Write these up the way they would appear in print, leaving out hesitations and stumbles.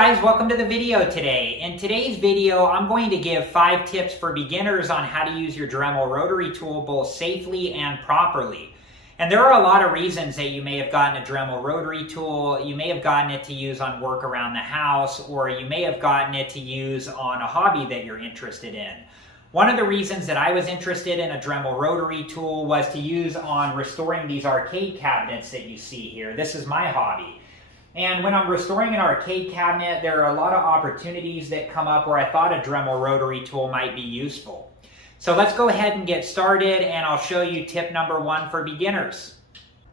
guys, welcome to the video today. In today's video, I'm going to give 5 tips for beginners on how to use your Dremel Rotary Tool both safely and properly. And there are a lot of reasons that you may have gotten a Dremel Rotary Tool. You may have gotten it to use on work around the house, or you may have gotten it to use on a hobby that you're interested in. One of the reasons that I was interested in a Dremel Rotary Tool was to use on restoring these arcade cabinets that you see here. This is my hobby. And when I'm restoring an arcade cabinet, there are a lot of opportunities that come up where I thought a Dremel Rotary Tool might be useful. So let's go ahead and get started, and I'll show you tip number 1 for beginners.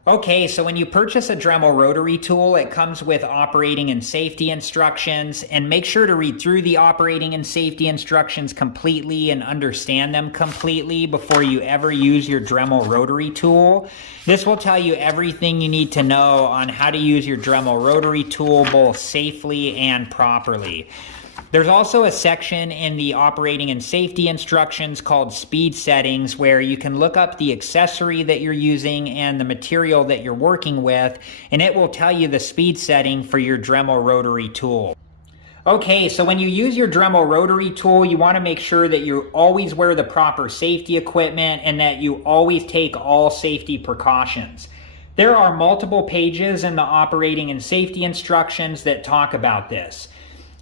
Okay, so when you purchase a Dremel Rotary Tool, it comes with operating and safety instructions, and make sure to read through the operating and safety instructions completely and understand them completely before you ever use your Dremel Rotary Tool. This will tell you everything you need to know on how to use your Dremel Rotary Tool both safely and properly. There's also a section in the operating and safety instructions called speed settings, where you can look up the accessory that you're using and the material that you're working with, and it will tell you the speed setting for your Dremel Rotary Tool. Okay, so when you use your Dremel Rotary Tool, you want to make sure that you always wear the proper safety equipment and that you always take all safety precautions. There are multiple pages in the operating and safety instructions that talk about this.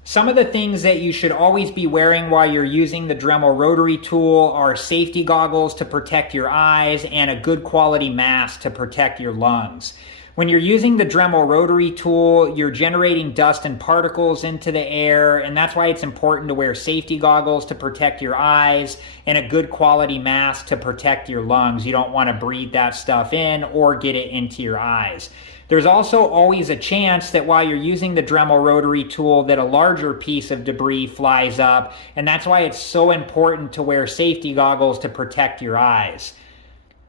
Some of the things that you should always be wearing while you're using the Dremel Rotary Tool are safety goggles to protect your eyes and a good quality mask to protect your lungs. When you're using the Dremel Rotary Tool, you're generating dust and particles into the air, and that's why it's important to wear safety goggles to protect your eyes and a good quality mask to protect your lungs. You don't want to breathe that stuff in or get it into your eyes. There's also always a chance that while you're using the Dremel Rotary Tool that a larger piece of debris flies up, and that's why it's so important to wear safety goggles to protect your eyes.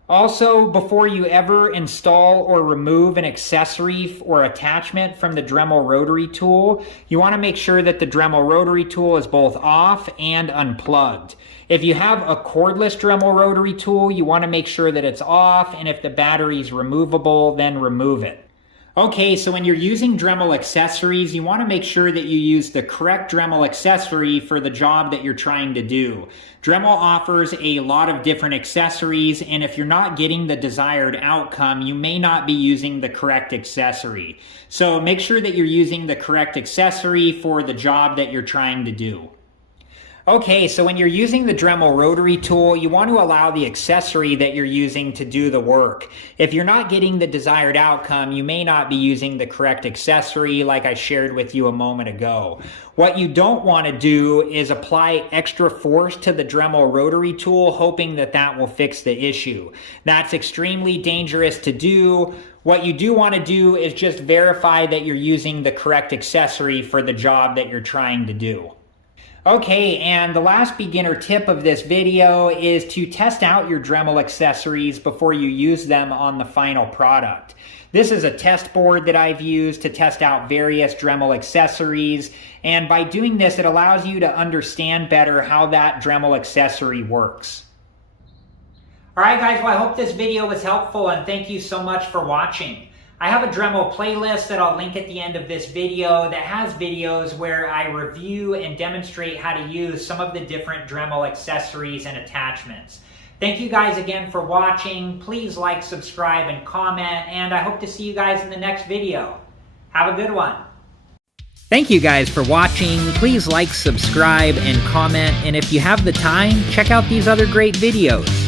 Also, before you ever install or remove an accessory or attachment from the Dremel Rotary Tool, you want to make sure that the Dremel Rotary Tool is both off and unplugged. If you have a cordless Dremel Rotary Tool, you want to make sure that it's off, and if the battery is removable, then remove it. Okay, so when you're using Dremel accessories, you want to make sure that you use the correct Dremel accessory for the job that you're trying to do. Dremel offers a lot of different accessories, and if you're not getting the desired outcome, you may not be using the correct accessory. So make sure that you're using the correct accessory for the job that you're trying to do. Okay, so when you're using the Dremel Rotary Tool, you want to allow the accessory that you're using to do the work. If you're not getting the desired outcome, you may not be using the correct accessory like I shared with you a moment ago. What you don't want to do is apply extra force to the Dremel Rotary Tool hoping that that will fix the issue. That's extremely dangerous to do. What you do want to do is just verify that you're using the correct accessory for the job that you're trying to do. Okay, and the last beginner tip of this video is to test out your Dremel accessories before you use them on the final product. This is a test board that I've used to test out various Dremel accessories, and by doing this, it allows you to understand better how that Dremel accessory works. Alright guys, well I hope this video was helpful, and thank you so much for watching. I have a Dremel playlist that I'll link at the end of this video that has videos where I review and demonstrate how to use some of the different Dremel accessories and attachments. Thank you guys again for watching. Please like, subscribe, and comment, and I hope to see you guys in the next video. Have a good one. Thank you guys for watching. Please like, subscribe, and comment, and if you have the time, check out these other great videos.